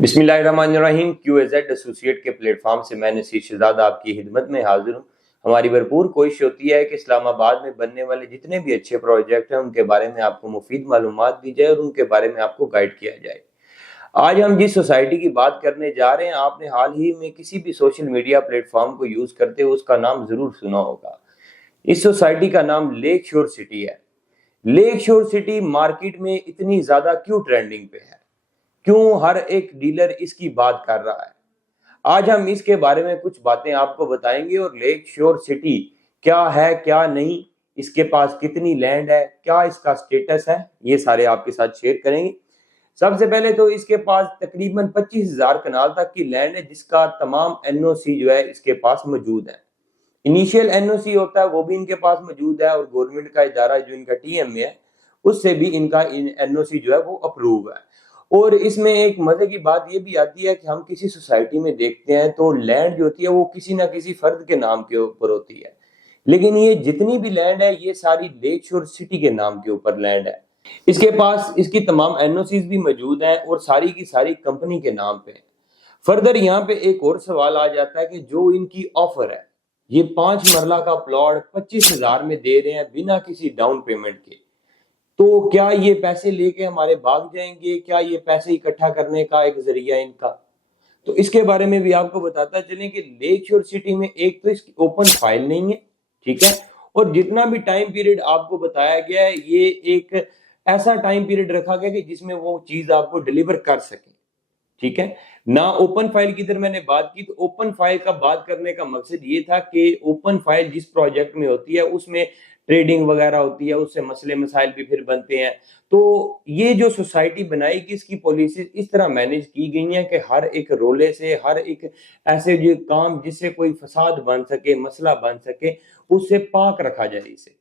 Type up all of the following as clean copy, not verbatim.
बिस्मिल्लाहिर्रहमानिर्रहीम। QAZ associate के platform से मैं नसीर शहजाद आपकी खिदमत में हाजिर हूँ। हमारी भरपूर कोशिश होती है कि इस्लामाबाद में बनने वाले जितने भी अच्छे प्रोजेक्ट हैं उनके बारे में आपको मुफीद मालूमात दी जाए और उनके बारे में आपको गाइड किया जाए। आज हम जिस सोसाइटी की बात करने जा रहे हैं, आपने हाल ही में किसी भी सोशल मीडिया प्लेटफॉर्म को यूज करते हुए उसका नाम जरूर सुना होगा। इस सोसाइटी का नाम लेक शोर सिटी है। लेक शोर सिटी मार्केट में इतनी ज्यादा क्यों ट्रेंडिंग पे है, क्यों हर एक डीलर इसकी बात कर रहा है? आज हम इसके बारे में कुछ बातें आपको बताएंगे और लेक शोर सिटी क्या है क्या नहीं, इसके पास कितनी लैंड है, क्या इसका स्टेटस है, ये सारे आपके साथ शेयर करेंगे। सबसे पहले तो इसके पास तकरीबन 25,000 कनाल तक की लैंड है, जिसका तमाम एनओसी जो है इसके पास मौजूद है। इनिशियल एनओसी होता है वो भी इनके पास मौजूद है और गवर्नमेंट का इदारा जो इनका TM में है उससे भी इनका एनओसी जो है वो अप्रूव है। और इसमें एक मजे की बात ये भी आती है कि हम किसी सोसाइटी में देखते हैं तो लैंड जो होती है वो किसी ना किसी फर्द के नाम के ऊपर होती है, लेकिन ये जितनी भी लैंड है ये सारी लेक शोर सिटी के नाम के ऊपर लैंड है। इसके पास इसकी तमाम एनओसीज भी मौजूद हैं और सारी की सारी कंपनी के नाम पे है। फर्दर यहाँ पे एक और सवाल आ जाता है कि जो इनकी ऑफर है, ये 5 मरला का प्लॉट 25,000 में दे रहे हैं बिना किसी डाउन पेमेंट के, तो क्या ये पैसे लेके हमारे भाग जाएंगे? क्या ये पैसे इकट्ठा करने का एक जरिया इनका? तो इसके बारे में भी आपको बताता चलें कि लेक शोर सिटी में एक तो इसकी ओपन फाइल नहीं है, ठीक है, और जितना भी टाइम पीरियड आपको बताया गया है ये एक ऐसा टाइम पीरियड रखा गया कि जिसमें वो चीज आपको डिलीवर कर सके, ठीक है ना। ओपन फाइल की इधर मैंने बात की तो ओपन फाइल का बात करने का मकसद ये था कि ओपन फाइल जिस प्रोजेक्ट में होती है उसमें ट्रेडिंग वगैरह होती है, उससे मसले मसाइल भी फिर बनते हैं। तो ये जो सोसाइटी बनाई कि इसकी पॉलिसी इस तरह मैनेज की गई है कि हर एक रोले से, हर एक ऐसे जो काम जिससे कोई फसाद बन सके, मसला बन सके, उससे पाक रखा जाए इसे।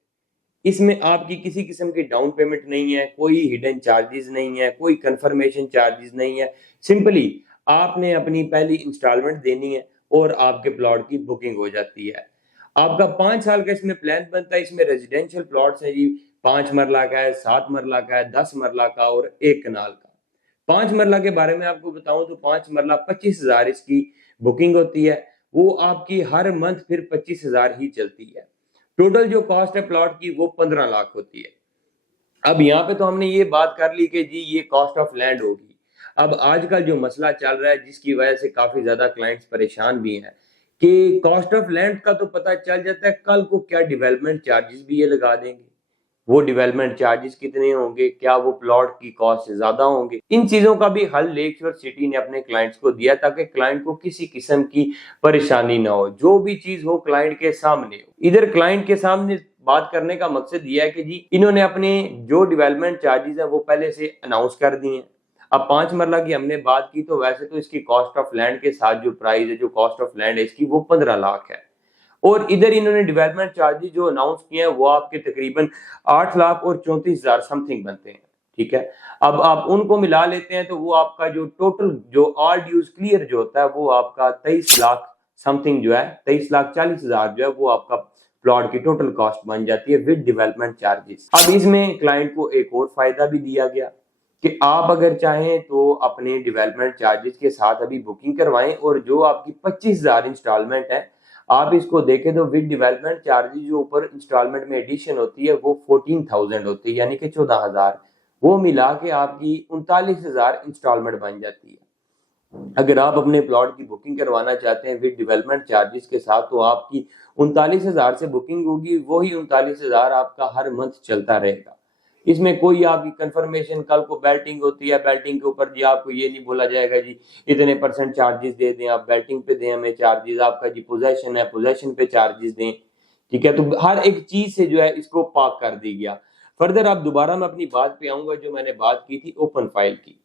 इसमें आपकी किसी किस्म की डाउन पेमेंट नहीं है, कोई हिडन चार्जेस नहीं है, कोई कंफर्मेशन चार्जेस नहीं है। सिंपली आपने अपनी पहली इंस्टॉलमेंट देनी है और आपके प्लॉट की बुकिंग हो जाती है। आपका 5 साल का इसमें प्लान बनता है। इसमें रेजिडेंशियल प्लॉट्स है जी, 5 मरला का है, 7 मरला का है, 10 मरला का और 1 कनाल का। 5 मरला के बारे में आपको बताऊं तो 5 मरला 25,000 इसकी बुकिंग होती है। वो आपकी हर मंथ फिर 25,000 ही चलती है। टोटल जो कॉस्ट है प्लॉट की वो 15 लाख होती है। अब यहाँ पे तो हमने ये बात कर ली कि जी ये कॉस्ट ऑफ लैंड होगी। अब आजकल जो मसला चल रहा है जिसकी वजह से काफी ज्यादा क्लाइंट्स परेशान भी हैं कि कॉस्ट ऑफ लैंड का तो पता चल जाता है, कल को क्या डेवलपमेंट चार्जेस भी ये लगा देंगे, वो डेवलपमेंट चार्जेस कितने होंगे, क्या वो प्लॉट की कॉस्ट से ज्यादा होंगे। इन चीजों का भी हल लेक शोर सिटी ने अपने क्लाइंट्स को दिया ताकि क्लाइंट को किसी किस्म की परेशानी ना हो, जो भी चीज हो क्लाइंट के सामने हो। इधर क्लाइंट के सामने बात करने का मकसद यह है कि जी इन्होंने अपने जो डेवलपमेंट चार्जेस है वो पहले से अनाउंस कर दिए हैं। अब 5 मरला की हमने बात की तो वैसे तो इसकी कॉस्ट ऑफ लैंड के साथ जो प्राइस है, जो कॉस्ट ऑफ लैंड है इसकी, वो 15 लाख है। और इधर इन्होंने डेवलपमेंट चार्जेस जो अनाउंस किए हैं वो आपके तकरीबन 8 लाख और 34,000 समथिंग बनते हैं, ठीक है। अब आप उनको मिला लेते हैं तो वो आपका जो टोटल जो ऑल ड्यूज क्लियर जो होता है वो आपका 23 लाख समथिंग जो है, 23,40,000 जो है वो आपका प्लॉट की टोटल कॉस्ट बन जाती है विद डेवलपमेंट चार्जेस। अब इसमें क्लाइंट को एक और फायदा भी दिया गया कि आप अगर चाहें तो अपने डेवलपमेंट चार्जेस के साथ अभी बुकिंग करवाएं और जो आपकी 25,000 इंस्टॉलमेंट है आप इसको देखें तो विद डेवलपमेंट चार्जेस जो ऊपर इंस्टॉलमेंट में एडिशन होती है वो 14,000 होती है, यानी कि 14,000, वो मिला के आपकी 39,000 इंस्टॉलमेंट बन जाती है। अगर आप अपने प्लॉट की बुकिंग करवाना चाहते हैं विद डेवलपमेंट चार्जेस के साथ तो आपकी 39,000 से बुकिंग होगी, वही 39,000 आपका हर मंथ चलता रहेगा। इसमें कोई आपकी कंफर्मेशन, कल को बेल्टिंग होती है, बेल्टिंग के ऊपर जी आपको ये नहीं बोला जाएगा जी इतने % चार्जेस दे दें, आप बेल्टिंग पे दें हमें चार्जेस, आपका जी पोजेशन है पोजेशन पे चार्जेस दें, ठीक है। तो हर एक चीज से जो है इसको पाक कर दी गया। फर्दर आप दोबारा मैं अपनी बात पे आऊंगा जो मैंने बात की थी ओपन फाइल की।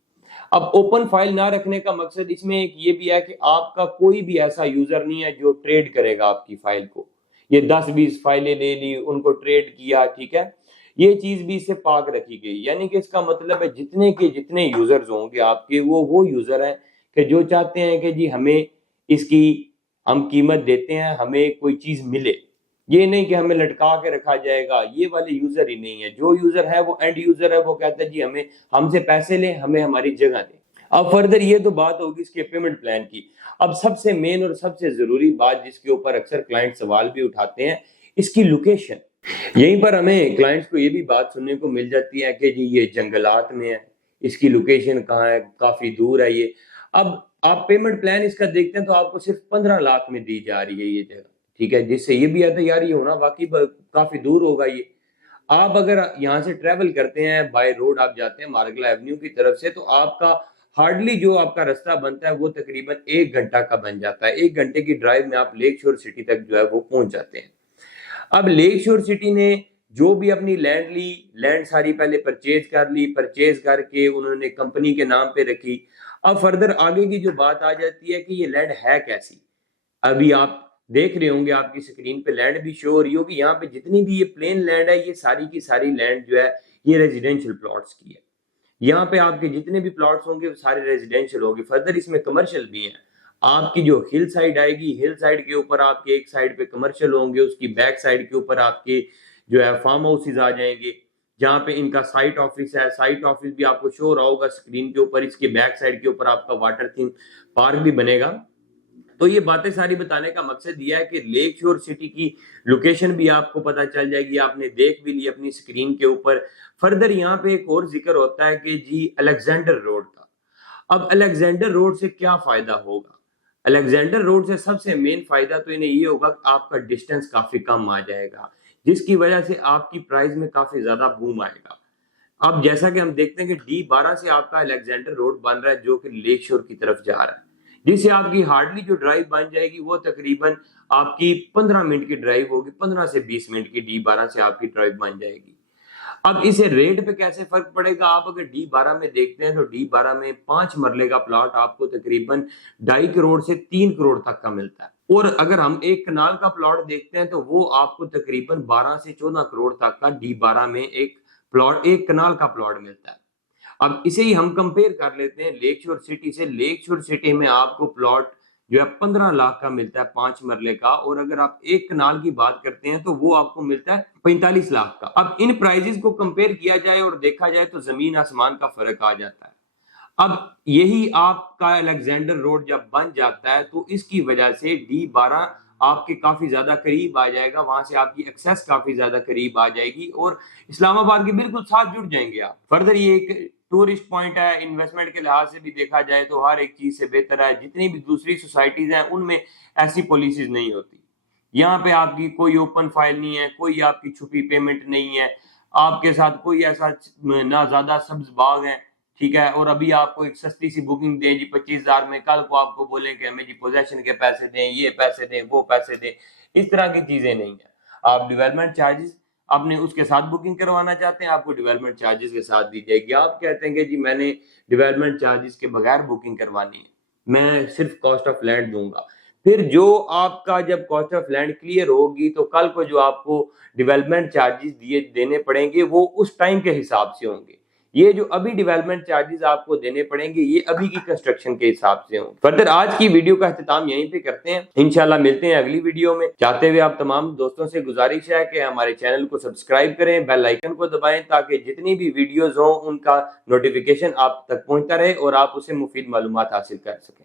अब ओपन फाइल ना रखने का मकसद इसमें एक ये भी है कि आपका कोई भी ऐसा यूजर नहीं है जो ट्रेड करेगा आपकी फाइल को। ये 10-20 फाइलें ले ली, उनको ट्रेड किया, ठीक है, ये चीज भी इससे पाक रखी गई। यानी कि इसका मतलब है जितने के जितने यूजर्स होंगे आपके वो यूजर हैं कि जो चाहते हैं कि जी हमें इसकी हम कीमत देते हैं, हमें कोई चीज मिले, ये नहीं कि हमें लटका के रखा जाएगा, ये वाले यूजर ही नहीं है। जो यूजर है वो एंड यूजर है, वो कहता है जी हमें हमसे पैसे लें, हमें हमारी जगह दें। अब फर्दर ये तो बात होगी इसके पेमेंट प्लान की। अब सबसे मेन और सबसे जरूरी बात जिसके ऊपर अक्सर क्लाइंट सवाल भी उठाते हैं, इसकी लोकेशन। यहीं पर हमें क्लाइंट्स को ये भी बात सुनने को मिल जाती है कि जी ये जंगलात में है, इसकी लोकेशन कहाँ है, काफी दूर है ये। अब आप पेमेंट प्लान इसका देखते हैं तो आपको सिर्फ 15 लाख में दी जा रही है ये जगह, ठीक है, जिससे ये भी आता है यार ये होना वाकई काफी दूर होगा ये। आप अगर यहाँ से ट्रेवल करते हैं बाय रोड, आप जाते हैं मार्गला एवेन्यू की तरफ से, तो आपका हार्डली जो आपका रास्ता बनता है वो तकरीबन 1 घंटा का बन जाता है। 1 घंटे की ड्राइव में आप लेक शोर सिटी तक जो है वो पहुंच जाते हैं। अब लेक शोर सिटी ने जो भी अपनी लैंड ली, लैंड सारी पहले परचेज कर ली, परचेज करके उन्होंने कंपनी के नाम पे रखी। अब फर्दर आगे की जो बात आ जाती है कि ये लैंड है कैसी। अभी आप देख रहे होंगे आपकी स्क्रीन पे लैंड भी शो हो रही होगी, यहाँ पे जितनी भी ये प्लेन लैंड है ये सारी की सारी लैंड जो है ये रेजिडेंशियल प्लॉट्स की है। यहाँ पे आपके जितने भी प्लॉट्स होंगे वो सारे रेजिडेंशियल होंगे। फर्दर इसमें कमर्शियल भी है। आपकी जो हिल साइड आएगी, हिल साइड के ऊपर आपके एक साइड पे कमर्शियल होंगे, उसकी बैक साइड के ऊपर आपके जो है फार्म हाउसेज आ जाएंगे, जहाँ पे इनका साइट ऑफिस है। साइट ऑफिस भी आपको शो रहा होगा स्क्रीन के ऊपर। इसके बैक साइड के ऊपर आपका वाटर थीम पार्क भी बनेगा। तो ये बातें सारी बताने का मकसद ये है कि लेक शोर सिटी की लोकेशन भी आपको पता चल जाएगी, आपने देख भी ली अपनी स्क्रीन के ऊपर। फर्दर यहाँ पे एक और जिक्र होता है कि जी अलेक्जेंडर रोड का। अब अलेक्जेंडर रोड से क्या फायदा होगा? अलेक्जेंडर रोड से सबसे मेन फायदा तो इन्हें ये होगा कि आपका डिस्टेंस काफी कम आ जाएगा, जिसकी वजह से आपकी प्राइस में काफी ज्यादा बूम आएगा। अब जैसा कि हम देखते हैं कि D12 से आपका अलेक्जेंडर रोड बन रहा है जो कि लेक शोर की तरफ जा रहा है, जिससे आपकी हार्डली जो ड्राइव बन जाएगी वो तकरीबन आपकी 15 मिनट की ड्राइव होगी। 15 से 20 मिनट की D12 से आपकी ड्राइव बन जाएगी। अब इसे रेट पे कैसे फर्क पड़ेगा? आप अगर D12 में देखते हैं तो D12 में 5 मरले का प्लॉट आपको तकरीबन 2.5 करोड़ से 3 करोड़ तक का मिलता है। और अगर हम एक कनाल का प्लॉट देखते हैं तो वो आपको तकरीबन 12 से 14 करोड़ तक का D12 में एक प्लॉट, एक कनाल का प्लॉट मिलता है। अब इसे ही हम कंपेयर कर लेते हैं लेक शोर सिटी से। लेक शोर सिटी में आपको प्लॉट जो है 15 लाख का मिलता है 5 मरले का, और अगर आप एक कनाल की बात करते हैं तो वो आपको मिलता है 45 लाख का। अब इन प्राइजेस को कंपेयर किया जाए और देखा जाए तो जमीन आसमान का फर्क आ जाता है। अब यही आपका अलेक्जेंडर रोड जब बन जाता है तो इसकी वजह से D12 आपके काफी ज्यादा करीब आ जाएगा, वहां से आपकी एक्सेस काफी ज्यादा करीब आ जाएगी और इस्लामाबाद के बिल्कुल साथ जुड़ जाएंगे आप। फर्दर ये एक टूरिस्ट पॉइंट है, इन्वेस्टमेंट के लिहाज से भी देखा जाए तो हर एक चीज से बेहतर है। जितनी भी दूसरी सोसाइटीज हैं उनमें ऐसी पॉलिसीज नहीं होती। यहाँ पे आपकी कोई ओपन फाइल नहीं है, कोई आपकी छुपी पेमेंट नहीं है, आपके साथ कोई ऐसा ना ज्यादा सब्ज बाग है, ठीक है, और अभी आपको एक सस्ती सी बुकिंग दें जी 25,000 में, कल को आपको बोले कि हमें जी पोजेशन के पैसे दें, ये पैसे दें, वो पैसे दें। इस तरह की चीजें नहीं है। आप डेवलपमेंट चार्जेस आपने उसके साथ बुकिंग करवाना चाहते हैं, आपको डेवलपमेंट चार्जेस के साथ दी जाएगी। आप कहते हैं कि जी मैंने डेवलपमेंट चार्जेस के बगैर बुकिंग करवानी है, मैं सिर्फ कॉस्ट ऑफ लैंड दूंगा। फिर जो आपका जब कॉस्ट ऑफ लैंड क्लियर होगी तो कल को जो आपको डेवलपमेंट चार्जेस देने पड़ेंगे वो उस टाइम के हिसाब से होंगे। ये जो अभी डेवलपमेंट चार्जेस आपको देने पड़ेंगे ये अभी की कंस्ट्रक्शन के हिसाब से होंगे। फर्दर आज की वीडियो का इख्तिताम यहीं पे करते हैं, इंशाल्लाह मिलते हैं अगली वीडियो में। चाहते हुए आप तमाम दोस्तों से गुजारिश है कि हमारे चैनल को सब्सक्राइब करें, बेल आइकन को दबाएं ताकि जितनी भी वीडियोज हों उनका नोटिफिकेशन आप तक पहुंचता रहे और आप उससे मुफीद मालूमात हासिल कर सकें।